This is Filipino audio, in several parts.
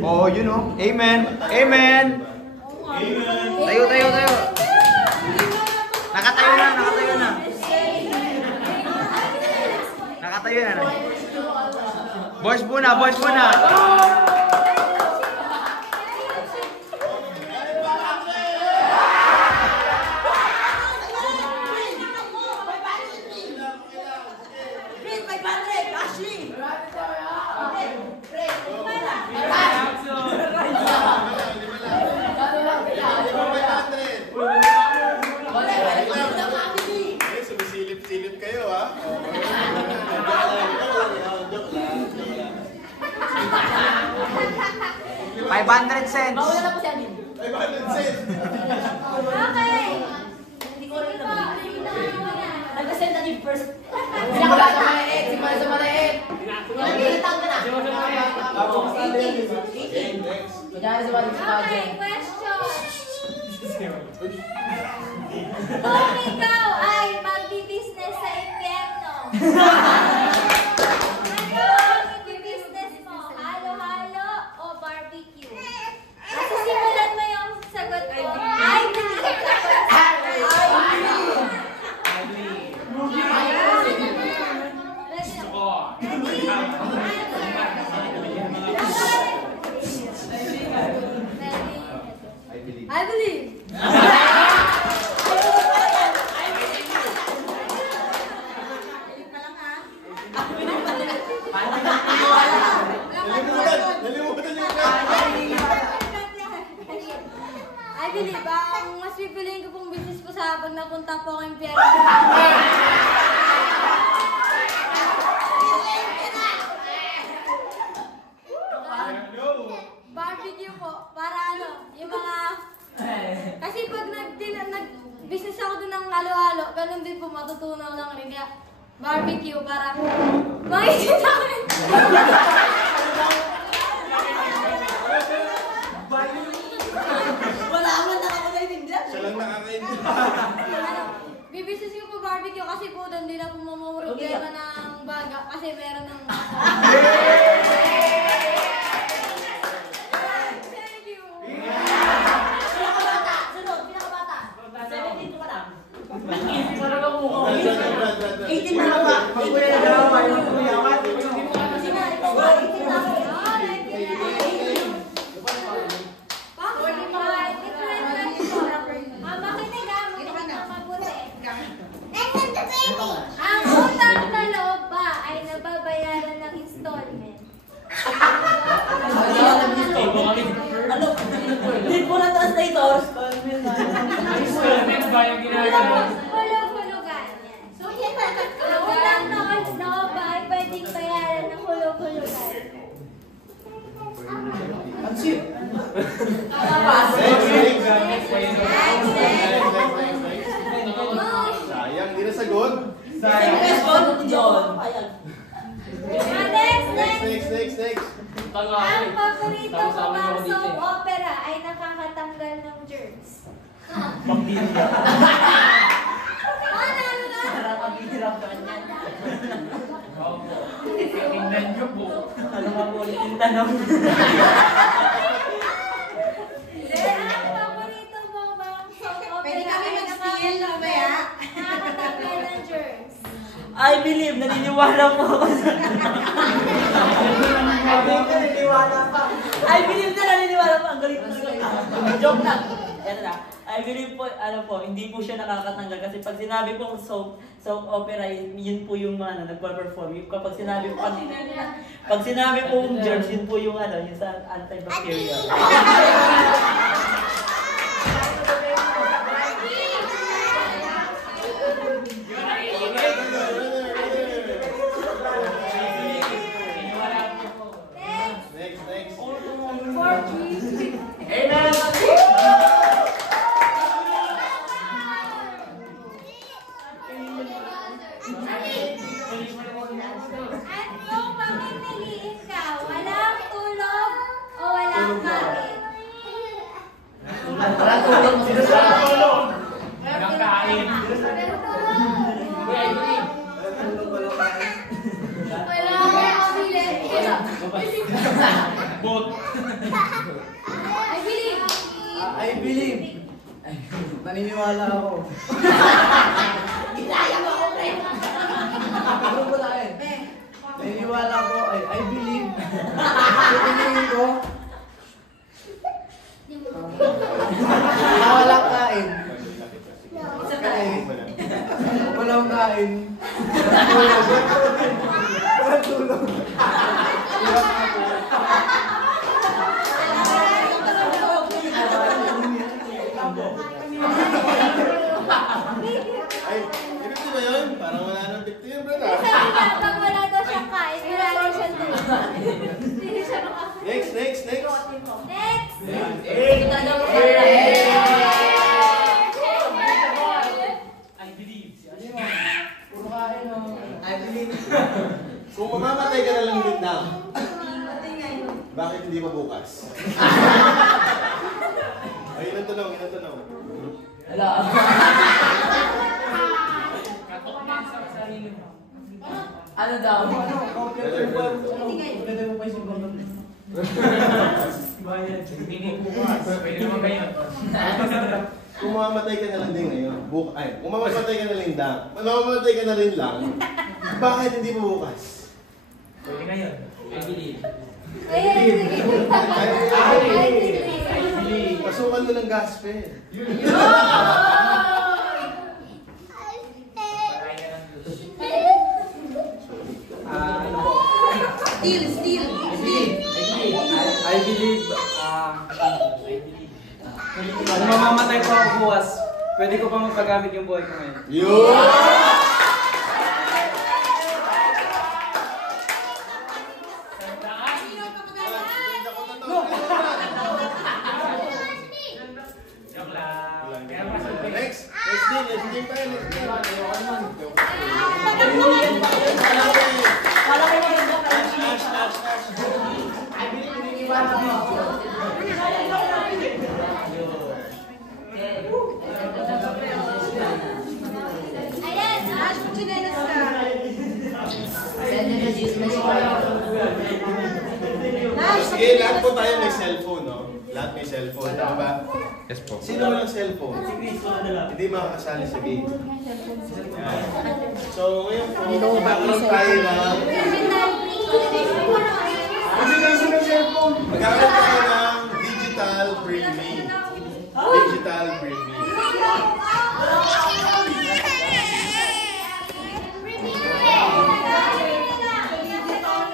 Oh, you know. Amen. Amen. Tayo, tayo, tayo. Nakatayo na, nakatayo na. Nakatayo na. Boys muna, boys muna. Silip kayo, ha? 500 cents. Bawala na po si Amin. 500 cents. Okay. Hindi ko rin naman. Nag-send na yung first. Simula sa maliit. Simula sa maliit. Nag-iitang ka na. 18. Kunyari sa maliit. Okay, question. Kung ikaw ay magbi-business sa impyerno, ano ang i-business mo? Halo-halo o barbecue? Kasi simulan mo yung sagot ko. I believe. I believe. I believe, ang mas pipiliin ko pong business ko sa pag napunta po akong impyerno. Barbecue po, para ano, yung mga... Kasi pag nag-business ako dun ng halo-halo, ganun din po, matutunaw lang rin. Kaya barbecue para makikita ko rin. Wala man nakakainindihan. Siya lang nakakaintindihan. Bibisis ko po barbecue kasi po doon din na po mamumurugema ng baga kasi meron ng... Thank you! Pinakabata. Sunod, pinakabata. 17 pa lang. Talaga mukha. 18 na lang ba? Sige, ikaw ba? 18 na ako. Ang utang na loob ba ay nababayaran ng installment? Ano? Hindi po na translator. Installment ba yung ginagawa? Hulog-hulugan. So, ang utang na loob ba ay pwedeng bayaran ng hulog-hulugan? Sayang, di nasagot. Next. Ang paborito ko bang soap opera ay nakakatanggal ng germs? Tingnan nyo po. Ano nga po ulit yung tanong? Ang paborito mo bang soap opera Pwede kami ay mag-steal, mamaya. nakakatanggal ng germs? I believe, naniniwala po ako sa... I believe na naniniwala po. Ang galing po. Joke lang. Yan na. I believe po, ano po, hindi po siya nakakatanggal. Kasi pag sinabi pong soap opera, yun po yung nagpa-perform. Kapag sinabi pong germs, yun po yung yung sa antibacterial. Next. Amen! At kung pamimiliin ka, walang tulog o walang kain? Walang tulog. Walang kain. Walang tulog. Walang pamili. Bot. I believe. I believe. Naniniwala ako. Ginaya mo ako, pre. Ano ba tayo? Naniniwala ako. I believe. Pipiliin ko. Walang kain. Kain. Walang kain. Walang tulog. Ay, ibig ba yun? Parang wala nang dikti yun, brad. Sabi niya, pag wala daw siyang kain, wala daw siyang tulog. Hindi siya makakain. Next. Next! Kita daw mo I believe. Puro kain o. I believe. Kung mamamatay ka na lang din daw, bakit hindi pa bukas? Ay, yun ang tanong. Wala. Katok din sa sarili mo. Ano daw? Pwede mo pa isang gawin. Hindi bukas. Pwede naman kayo. Kung mamamatay ka na lang din ngayon, kung mamamatay ka na rin lang, mamamatay ka na rin lang, bakit hindi pa bukas? Pwede ngayon. I believe. Pasukan mo ng gospel. Ano po? Steal. I believe. Kung mamamatay ko ako bukas, pwede ko pa magpagamit yung buhay ko ngayon. Yun! Joke lang. Kaya masabi. Next game tayo. Wala kayo maganda kayo. I believe naniniwala mo. Ayan, chinelas ka. Sige, lahat po tayo may cellphone, no? Lahat may cellphone, tama ba? Yes po. Sino walang cellphone? Hindi makakasali sa game. So, ngayon po, magkakaroon tayo ng... Magkakaroon tayo ng digital brainwave. Digital brainwave.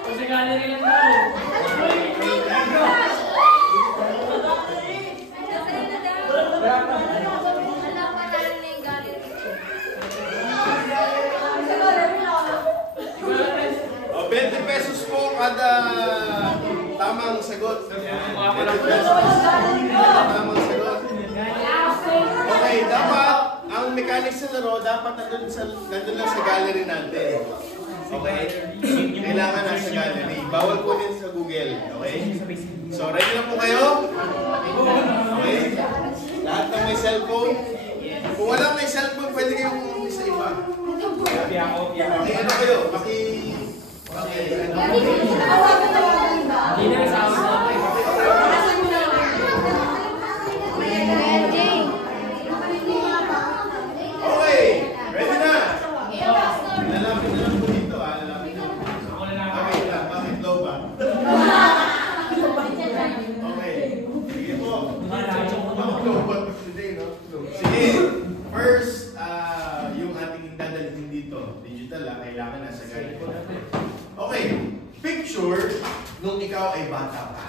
Kasi gallery lang daw. O, 20 pesos po kada tamang sagot. Yan, 20 pesos. Tamang sagot. Okay, dapat, ang mechanics sa laro, dapat nandun lang sa gallery natin. Okay? Kailangan nasa gallery. Bawal po din sa Google. Okay? So, ready na po kayo? Okay? Lahat ng may cellphone. Kung wala may cellphone, pwede kayong umuwi sa iba. Okay, ano kayo? Hindi na sa akin. Okay, ready na? Lalapit na lang po dito, ha? Lalapit na lang. Ako na lang. Bakit lang? Bakit low ba? Okay. Sige po. Bakit low ba? Today, no? Sige. First, yung ating dadalhin dito, digital, kailangan nasa guide ko. Okay. Picture nung ikaw ay bata pa.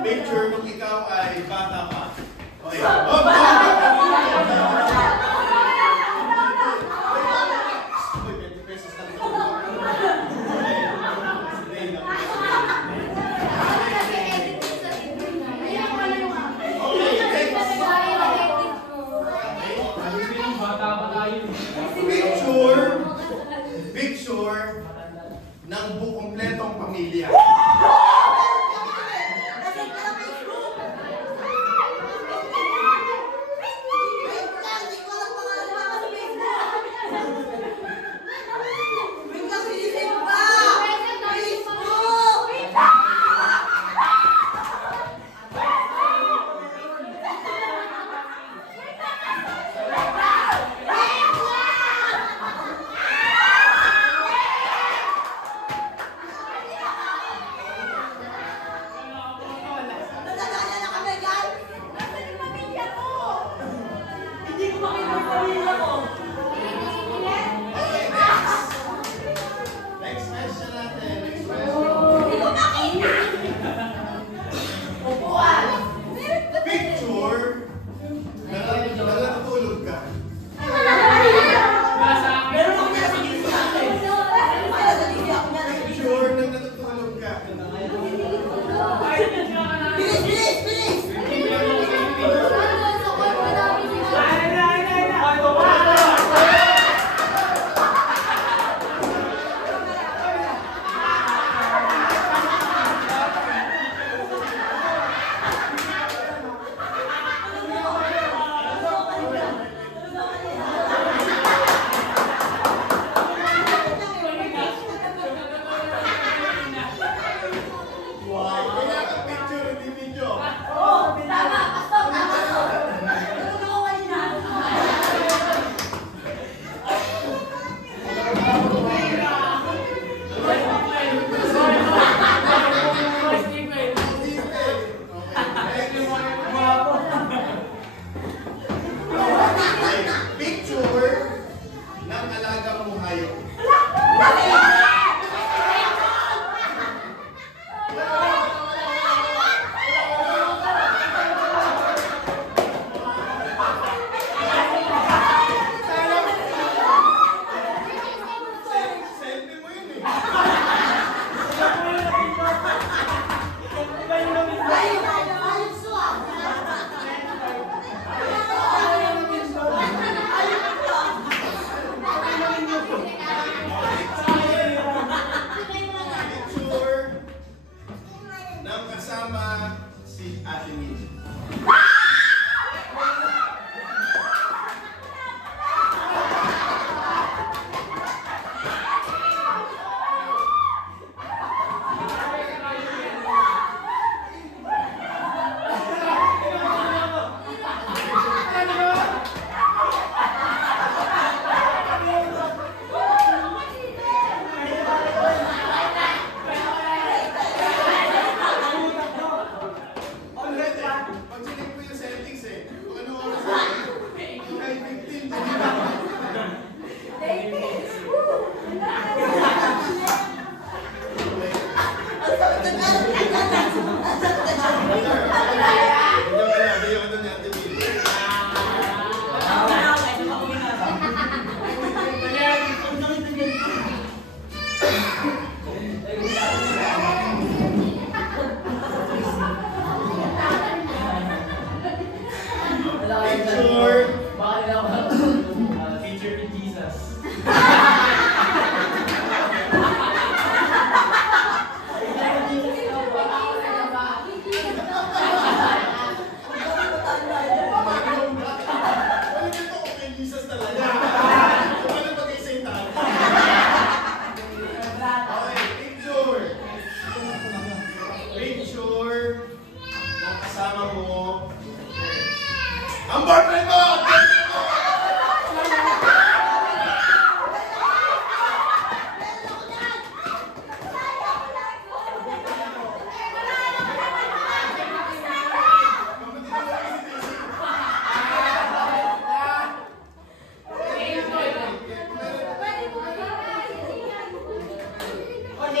Picture nung ikaw ay bata pa. Okay. Oh, Uy, 20 pesos na rin. Okay, next. Bata pa tayo. Picture ng kompletong pamilya.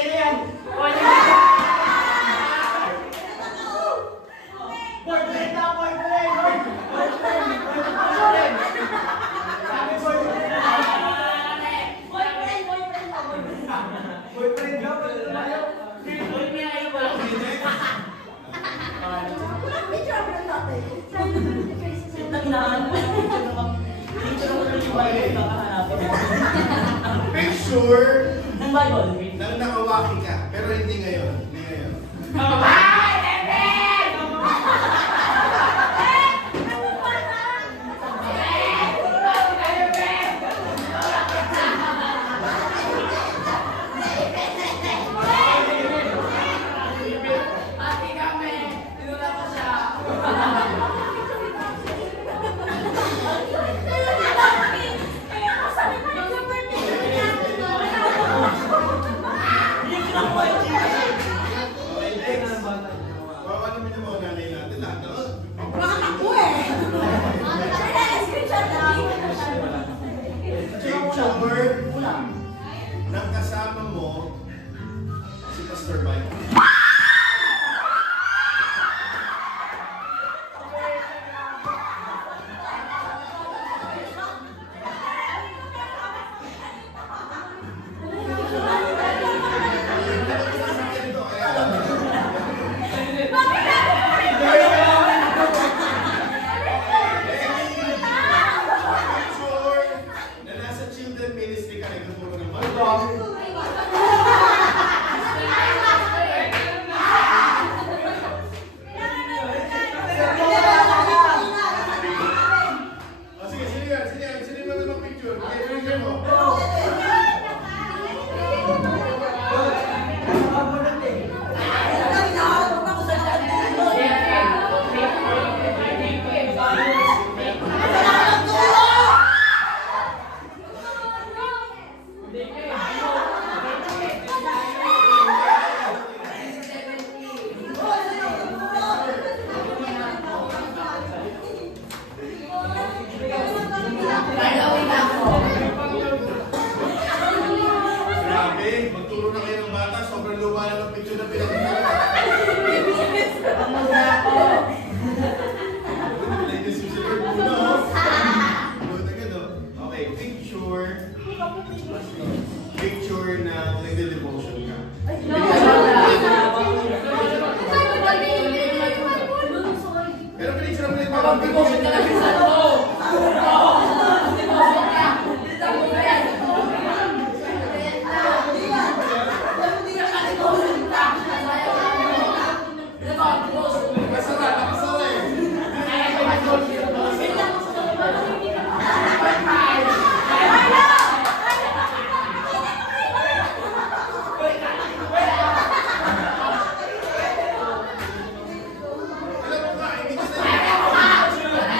Sino yan? Boyfriend na, boyfriend! Boyfriend! Sabi boyfriend! Boyfriend ka ba? Picture Ng Bible. nang nakawaki ka, pero hindi ngayon. Hindi ngayon. Wawa naman yung mga nanay natin lahat. No? Picture nang kasama mo si Pastor Mike. Picture na nasa children ministry ka nagtuturo ng Bible. Oh, sige, sino yan? Sino yan? Sino yung magandang picture? Okay, picture mo. Grabe, magturo na kayo ng bata. Sobrang luma na ng picture na pinag-iwan. Latest yung silver puno. Buta ka do. Okay, picture. Picture na nagde-devotion ka. Pero picture mo yung devotion ka. Nakasara, nakasara eh. Alam mo ba, hindi ko na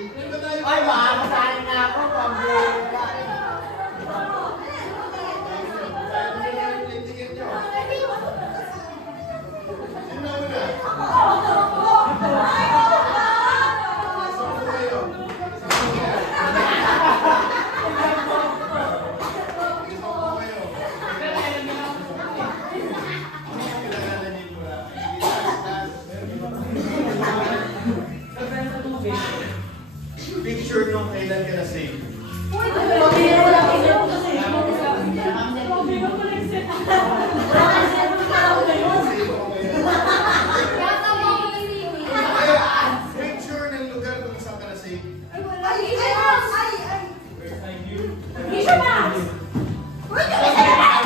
Ay, makakasahin na ako. Pambira. Picture nung kailan ka na-save. Picture ng lugar kung saan ka na-save. Ano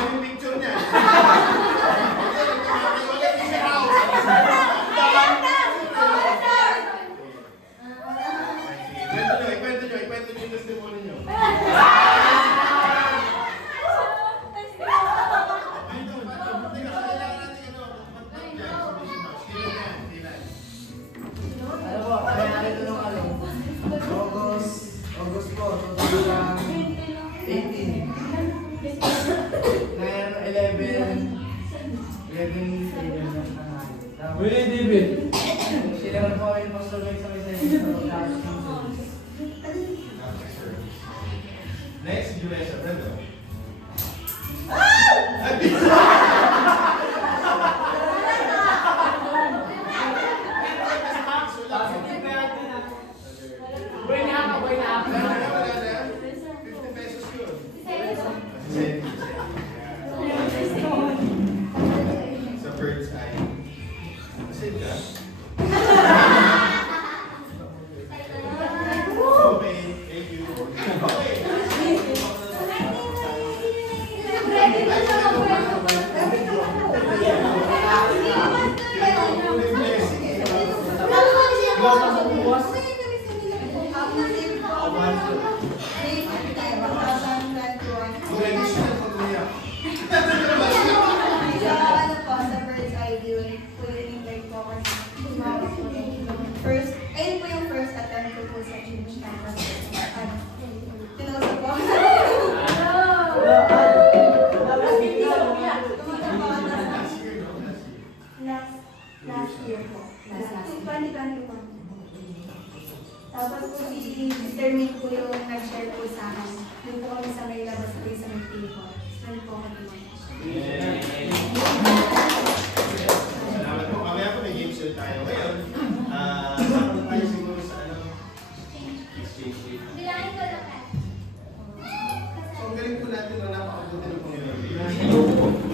yung picture niya? Ikwento nyo yung testimony nyo. August po, 2018. Ngayon, 11 Willie David. Sila po ay pagsuloy sa isa. Next, Julia sa Brenda. Boy na ako. 50 pesos yun. Sa bird's eye. Save ka? Okay, thank you. Okay. First, ayun po yung first attempt ko po sa English campus. Tinosa po. Last year po. 2021. Tapos po si Mr. Mick po yung nag-share po sa akin. Doon po kami sa may labas po sa may table. Doon po kami Salamat po. Mamaya po may game show tayo. Ngayon, saan tayo siguro sa ano? Bilangin ko lang. So, ang galing po natin na napakabuti ng Panginoon.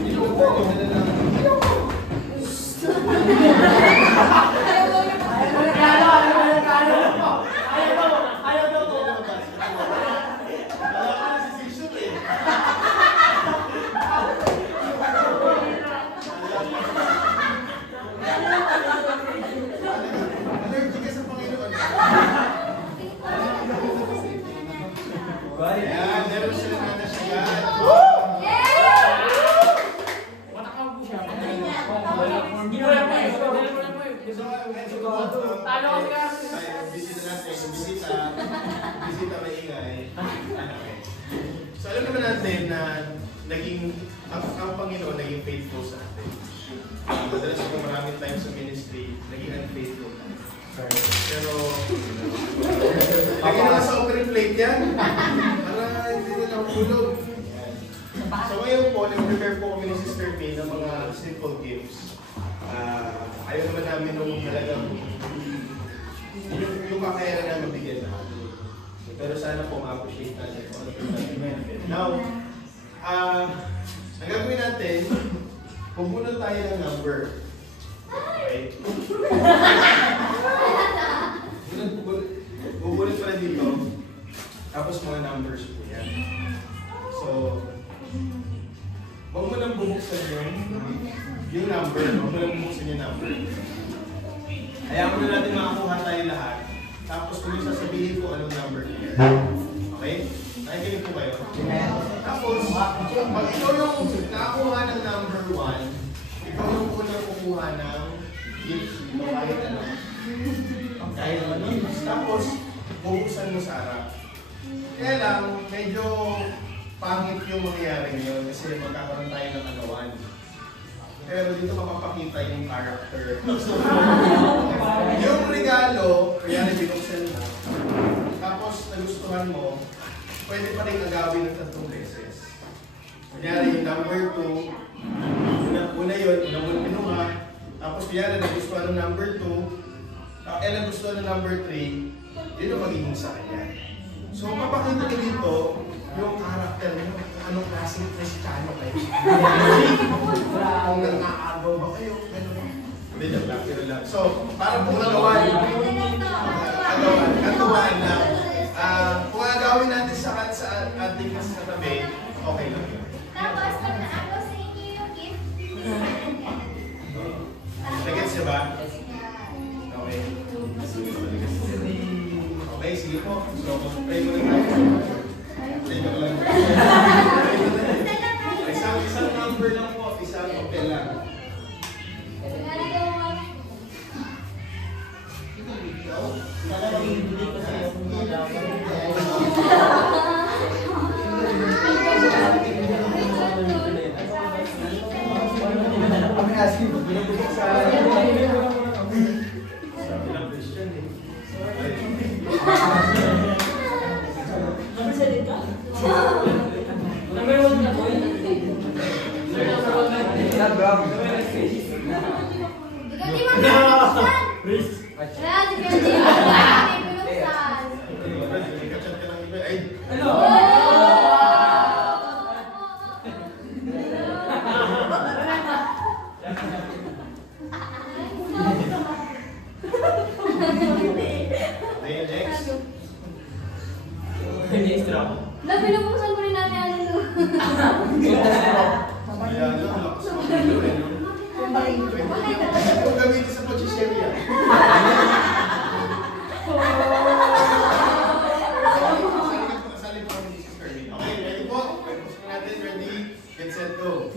Allergic ka sa Panginoon. Ayan, meron sila na siya. Bisita maingay. So alam naman natin na ang Panginoon naging faithful sa atin. Madalas po maraming times sa ministry, naging unfaithful. Pero, lagi naman sa opening plate yan. Para hindi na nahulog. So ngayon po, nag-prepare po kami ni Sister May ng mga simple gifts. Ayaw naman namin nung talagang yung kakayanan na mabigyan na. Pero sana po ma-appreciate natin kung ano po natin. Now, ang gagawin natin, pumunod tayo ng number. Okay? Bubunod pala dito. Tapos mga numbers po yan. So, huwag mo nang bubuksan yung number. Huwag mo nang bubuksan yung number. Hayaan mo na natin makakuha tayo lahat. Tapos kung yung sasabihin ko anong number niya. Okay? Nakikinig po kayo. Tapos, pag ikaw yung nakakuha ng number 1, ikaw yung unang kukuha ng gift dito kahit ano. Kahit ano. Tapos, bubuksan mo sa harap. Kaya lang, medyo pangit yung mangyayari ngayon kasi magkakaroon tayo ng agawan. Pero dito mapapakita yung character. Yung regalo, kaya binuksan mo, tapos nagustuhan mo, pwede pa rin agawin ng 3 beses. Kunyari, yung number 2, una yun, unang minuha, tapos kunyari, nagustuhan ng number 2, nagustuhan ng number 3, yun ang magiging sa kanya. So, mapakita ko dito yung character mo, anong klaseng Kristiyano kayo. Kung nang-aagaw ba kayo, gano'n. Hindi, joke lang, pero lang. So, para pong agawan lang. Kung agawin natin sa ating katabi, okay lang yun. Tapos, pag naagaw sa inyo yung gift, Nagets siya ba? Okay. Okay, sige po. So, pray mo lang tayo. Pray mo lang. Isang number lang po. Isang papel lang. Kami asking, binubuksan sa... Nakasalit ka? Number 1 na po yun. Sir, number 1 na. Instagram. Di ba binuksan? Wala, di ba binuksan? Binubuksan ko rin natin ano doon. Kung gamitin sa pag-share yan. Kasali po kami sa Kirby. Okay, ready po? Pagpusok natin, ready, get set, go.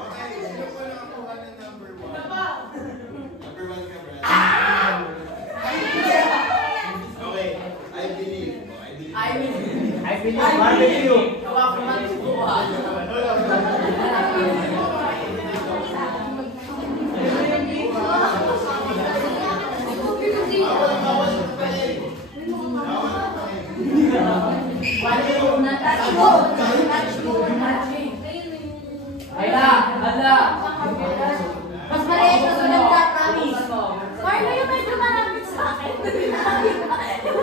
Okay, sino po nakakuha ng number 1? Number 1 ka, Brad. Okay, I believe. I believe barbecue. Mas maliit na sulat ka, promise. Carlo, yung medyo malapit sa akin.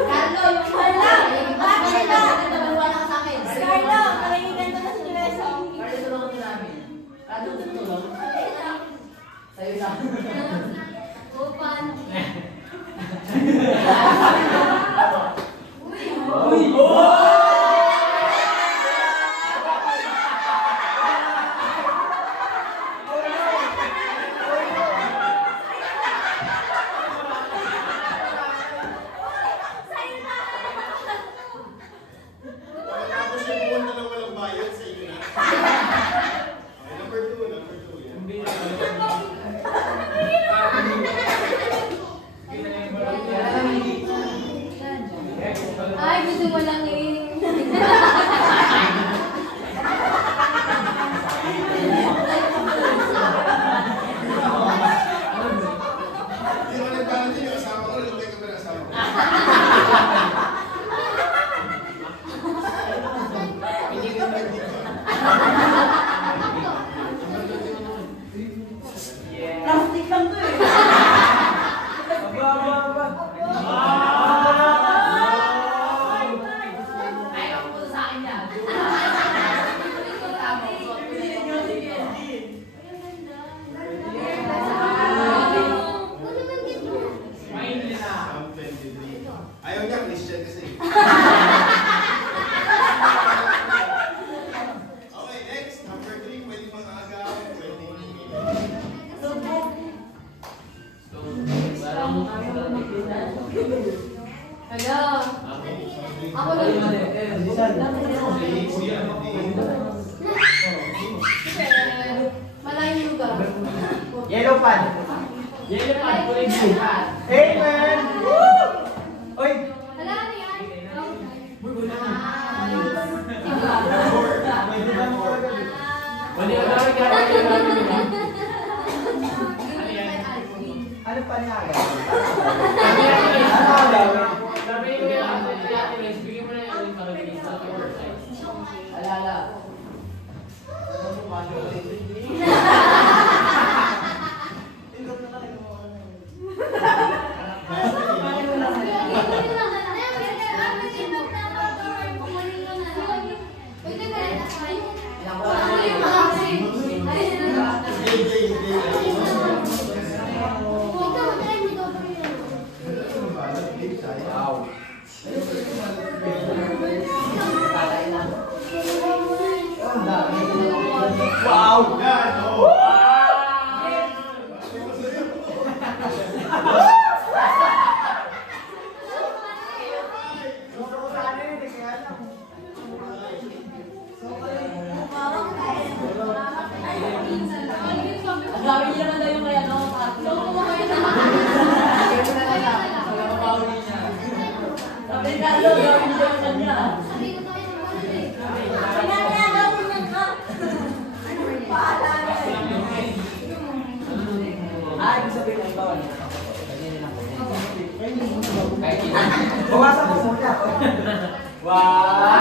Carlo, yung wala. Bakit ba? Wala ka sa akin. Carlo, kalingigan ka na si Luesa. Carlo, tulungan mo namin. Carlo, tulungan. Sa'yo na. Upan. Uy! Tapos yung pumunta na walang bayad sa inyo na. Okay, number 2, yan. Ay, gusto mo lang eh. Hindi mo nagbalance yung asawa ko, nalagay ka ba ng asawa ko? Hindi ko nag-dito. Plastic lang to eh. Ay, ako po sa akin yan. Psalm 23. Ayaw niya, Christian kasi. Okay, next. pad. Yellow pad, kulay blue. Amen! Woo! Oy! Wala na yan. Wali ang dami ka. Ano pa niya? Sabi ko yung Ate Les, bigyan mo na yung pag-ibig sa size. Alala. Wow! Ang dami niya naman daw yung kaya no, tatlo. Sabi ni Carlo, gawin niya yung kanya. Ay, ibig sabihin ng bawal. Bawasan ko muna. Wow!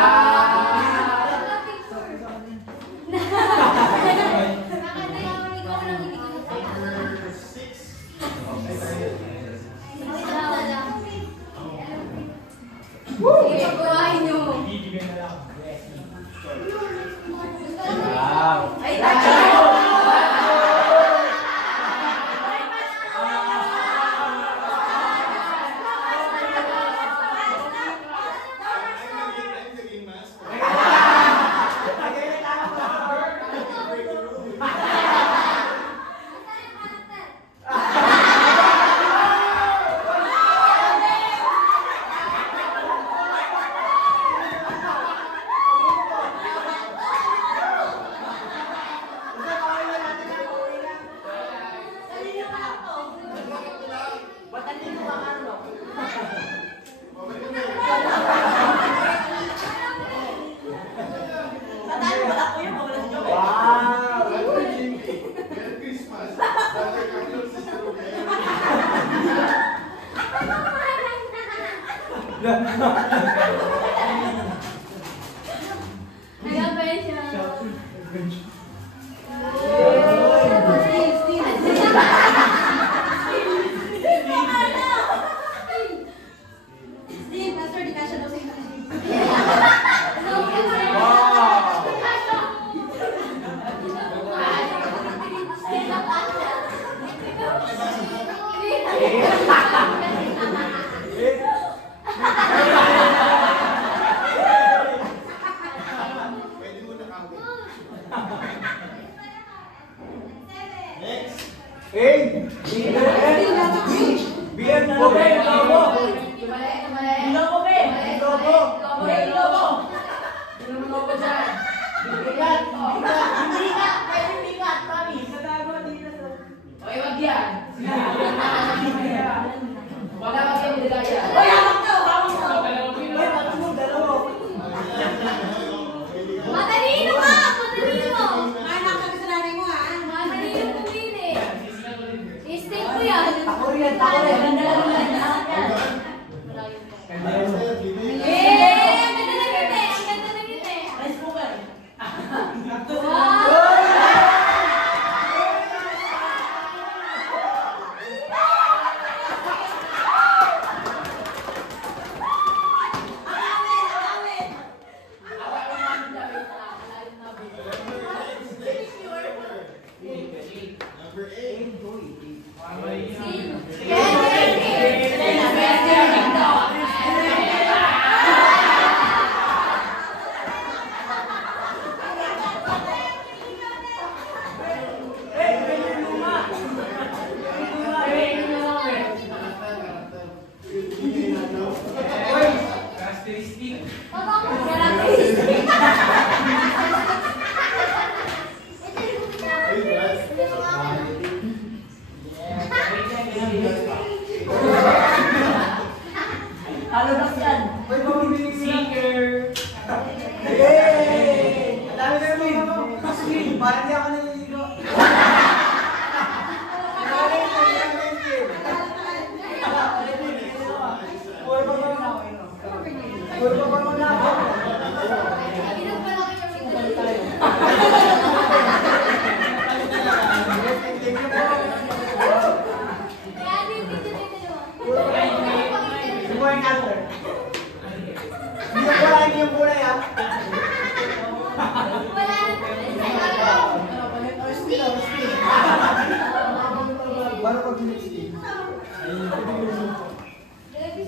Parang di ako naliligo.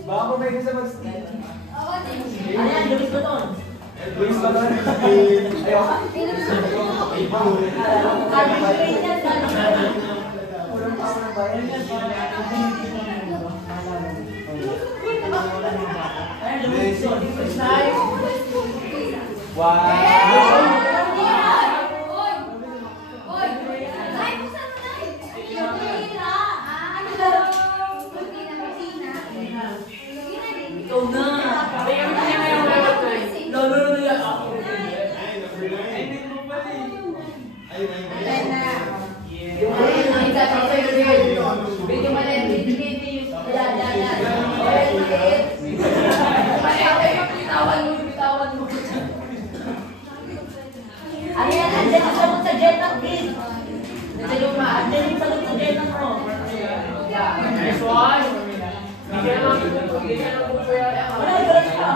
Baka may gusto mag-steam. Ayan, Luis Baton. Luis ba doon? Ayaw. Walang pa na ba? Ayan, Luis Baton. Wow! Ikaw na. Ayan, andyan ang sagot sa jet ng kid. Andyan yung sagot sa jet ng pro. Next one! Bigyan lang po yan. Wala, wala siya.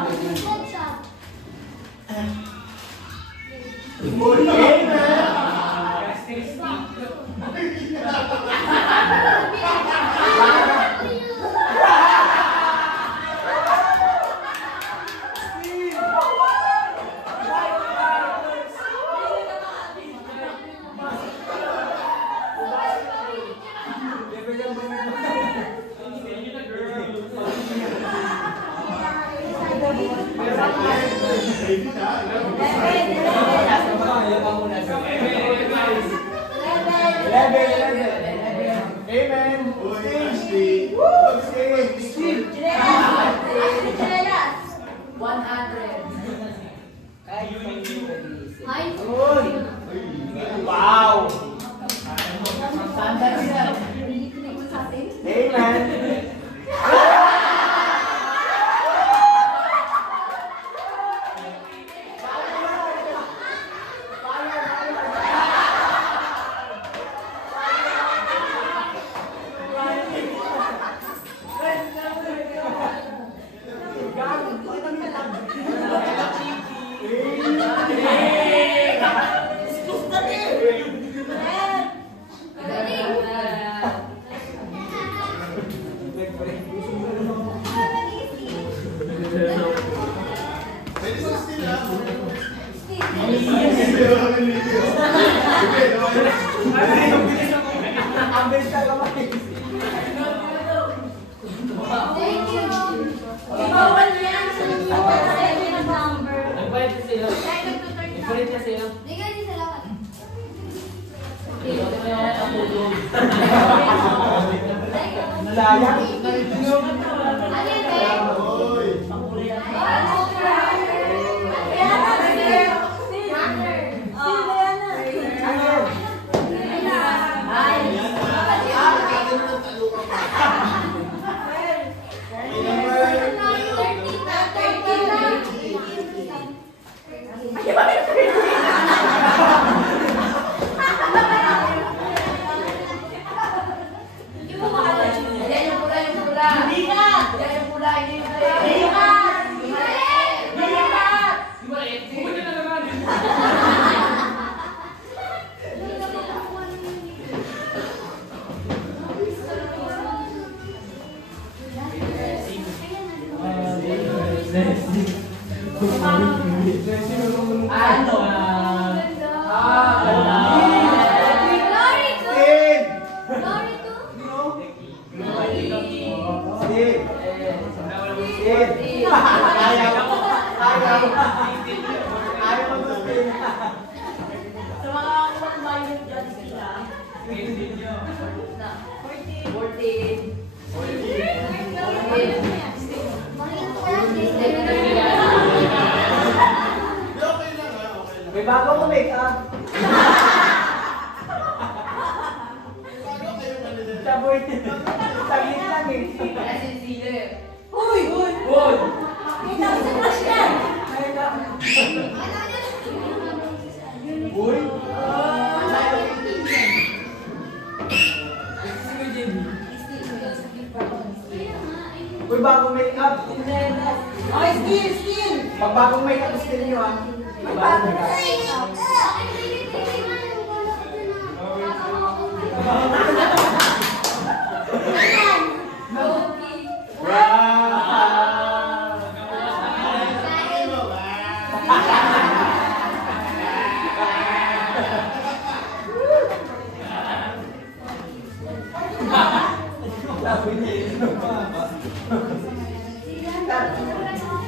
Amen! Steve. Steve! 100. Wow! Amen! Thank you. Ibawal yan sa inyo. Second number. Nagbayad na sila. Second to third Nagbayad na number. sila. Hindi ka din sa lahat. Nalayang? Ano yun, babe? May bago ko make up. Uy! Saglit lang eh. Kasi sila eh. Uy! Uy! Uy! Kita ko sa crush yan. Uy! Uy, bagong make-up. Oh, skill! Pag bagong make-up, skill nyo ah. Bagong make-up.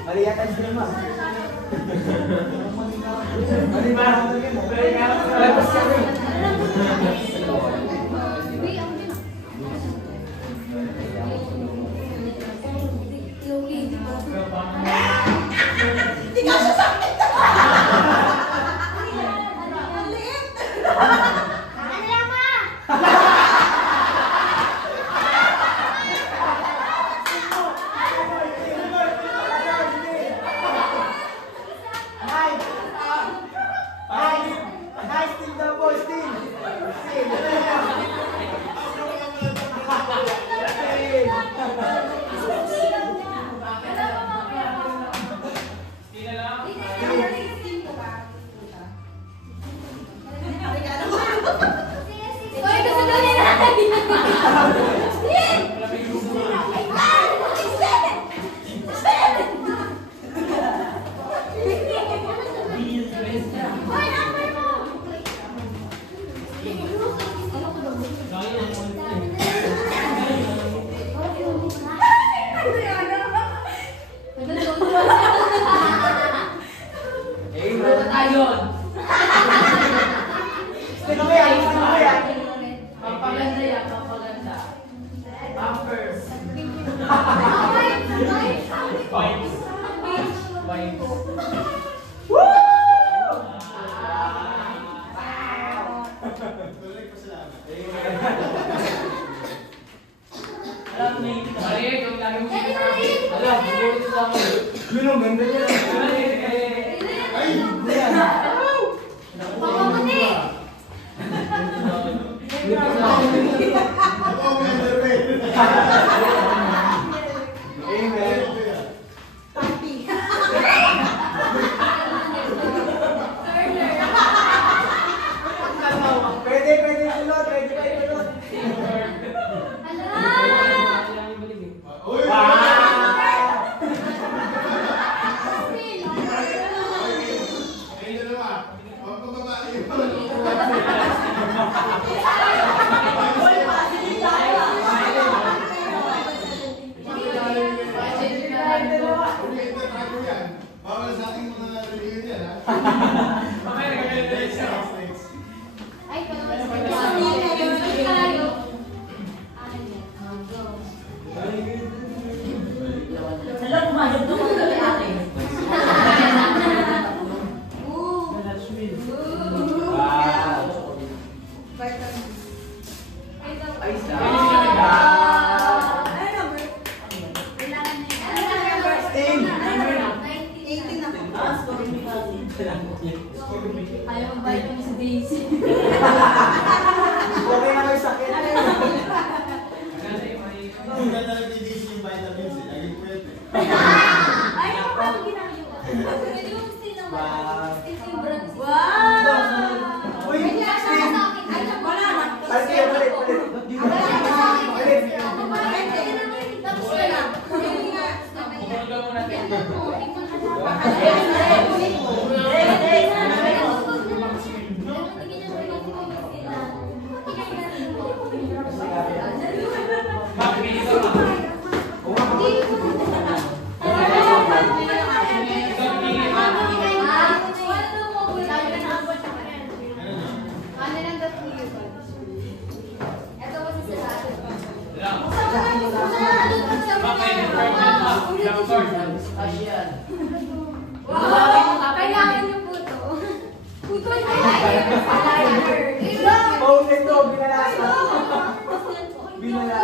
Mali yata yung film ah. Mali ba? Labas ka rin. Hindi ka siya sakit! Ang liit! Ano lang ma? Nice, still daw po, still. Hoy, gusto daw nila natin. Hoy, number mo. Still mo yan, still mo yan. Papaganda yan, papaganda. Bumpers. Alam mo yung mali, yung lagi mo alam, bubuti sa ako. Yun ang ganda niya. Amen. Pwede kulot, pwede kulot. Bawal sa ating mga religion yan, ha? Ay, Alam mo, mayroon doon kung gabi ate. ayaw ang bite mo si Daisy. Okay na may sakit. Ang ganda ng PDC yung vitamins, eh. Lagi pwede. Ay, ako pa ang ginagawa. Pwede mo still naman. Still yung brand. Wow! Uy, Pwede na siya Steve. sa akin. Ay, siya wala na. Pwede, ulit. Wala na sa akin. Ano ba? Pwede na. Tapos ka na. Pwede nga. Pumunta mo natin. Tingnan mo. Tingnan mo. Asian. Kailangan yung puto. Puto yung eyeliner. Paulit to, binalasa. Binalasa.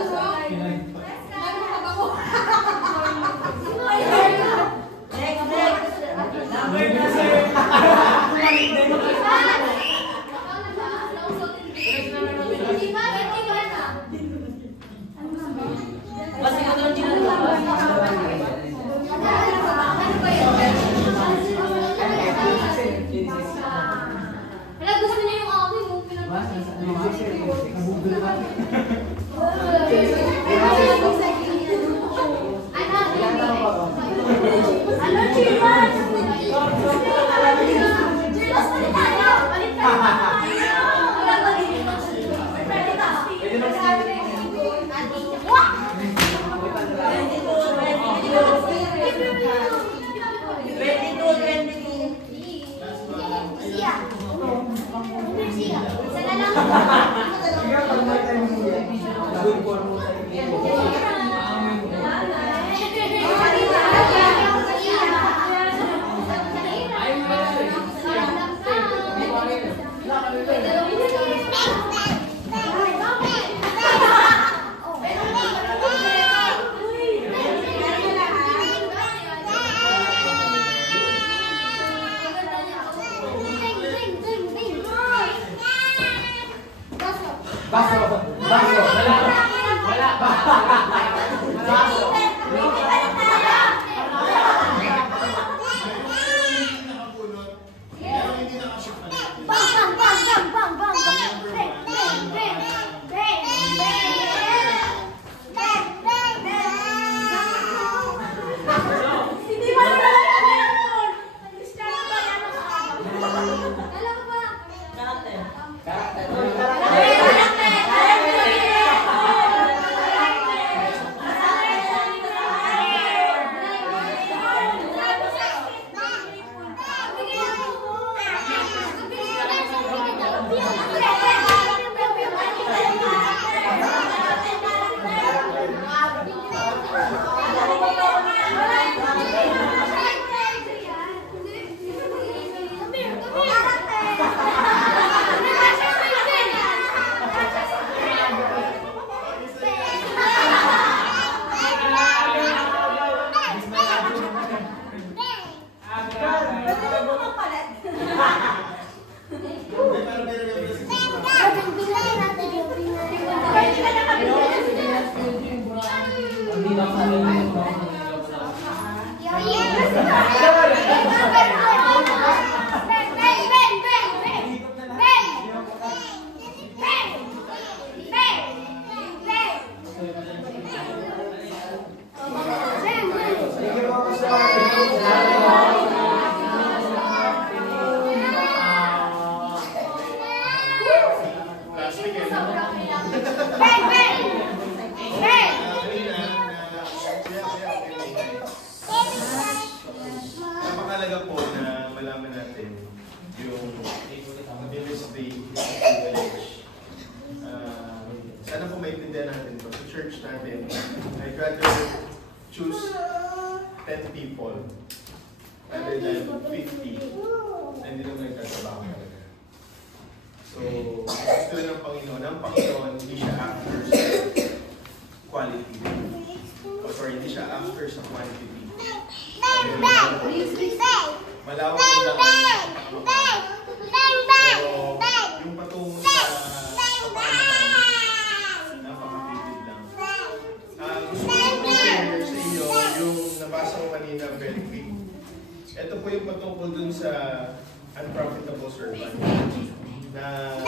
Nabugol ka. Ano, Chilas? Chilas, balik tayo! Balik tayo! Napakalaga po na malaman natin yung ministry privilege. Sana po maintindihan natin ito. Sa church natin, I'd rather choose 10 people rather than 50 na hindi naman nagtatrabaho talaga. So, gusto ng Panginoon. Ang Panginoon, hindi siya after sa quality. Hindi siya after sa quantity. Malawak ang daan. Pero yung patungo sa kapanahan, napakatipid lang. Gusto ko i-share sa inyo yung nabasa ko kanina very quick. Ito po yung patungkol dun sa unprofitable servant na